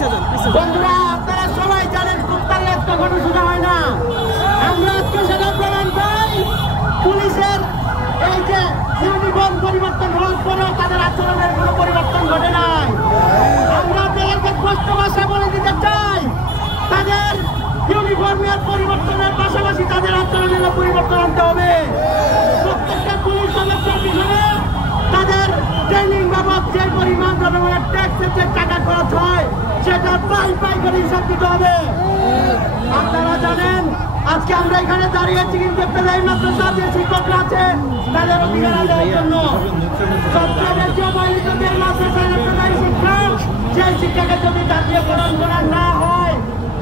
বন্ধুরা, আপনারা সবাই জানেন কুত্তার কখনো সোজা হয় না। আমরা আজকে সেটা প্রমাণ পাই। পুলিশের এই যে ইউনিফর্ম পরিবর্তন হওয়ার পরেও তাদের আচরণের কোনো পরিবর্তন ঘটে নাই। আমরা আপনাদেরকে স্পষ্ট ভাষায় বলে দিতে চাই, তাদের ইউনিফর্মের পরিবর্তনের পাশাপাশি তাদের আচরণের পরিবর্তন আনতে হবে। প্রত্যেকটা পুলিশ সদস্যের পিছনে তাদের ট্রেনিং বাবদ যে পরিমাণ জনগণের ট্যাক্সের যে টাকা খরচ হয় সেটা পাই পাই করে হিসাব দিতে হবে। আপনারা জানেন আজকে আমরা এখানে দাঁড়িয়েছি কিন্তু পেলাই মাদ্রাসা যে শিক্ষকরা আছে তাদের অধিকার আদায়ের জন্য। সবচেয়ে অবহেলিতদের মাদ্রাসার পেলাই শিক্ষক, সেই শিক্ষাকে যদি জাতীয়করণ করা না হয়,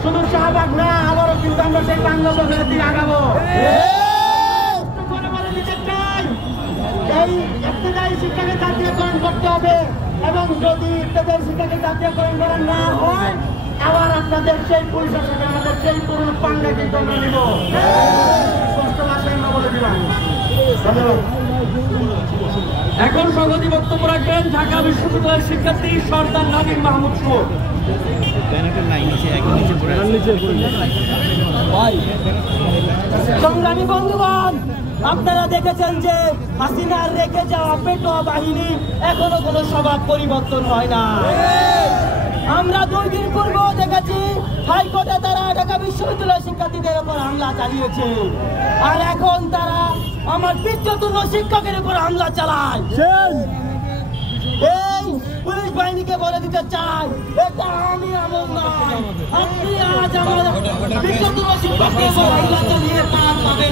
শুধু শাহবাগ না, আবারও কিন্তু আমরা সেই 5 বছরের দিকে আগাবো। বলে দিতে চাই, এই ইবতেদায়ী শিক্ষাকে জাতীয়করণ করতে হবে এবং যদি ইবতেদায়ী শিক্ষাকে জাতীয়করণ করা না হয়, আবার আপনাদের সেই পুলিশের সাথে আমাদের সেই পুরনো পাঙ্গা কিন্তু আমরা নিব। স্পষ্ট ভাষায় আমরা বলে দিলাম। এখন সংহতি বক্তব্য রাখবেন ঢাকা বিশ্ববিদ্যালয়ের শিক্ষার্থী সর্দার নাবিল মাহমুদ সুর। সংগ্রামী বন্ধুগণ, আপনারা দেখেছেন যে হাসিনার রেখে যাওয়া পেটোয়া বাহিনী এখনো কোনো স্বভাব পরিবর্তন হয় না। আমরা 2 দিন পূর্বেও দেখেছি হাইকোর্টে তারা ঢাকা বিশ্ববিদ্যালয়ের শিক্ষার্থীদের উপর হামলা চালিয়েছে, আর এখন তারা আমার বিদ্যুৎ শিক্ষকের উপর হামলা চালায়। এই পুলিশ বাহিনীকে বলে দিতে চাই, এটা আমি আমল নয়। আপনি আজ আমার বিদ্যুৎ শিক্ষকের উপর হামলা চালিয়ে পার পাবেন।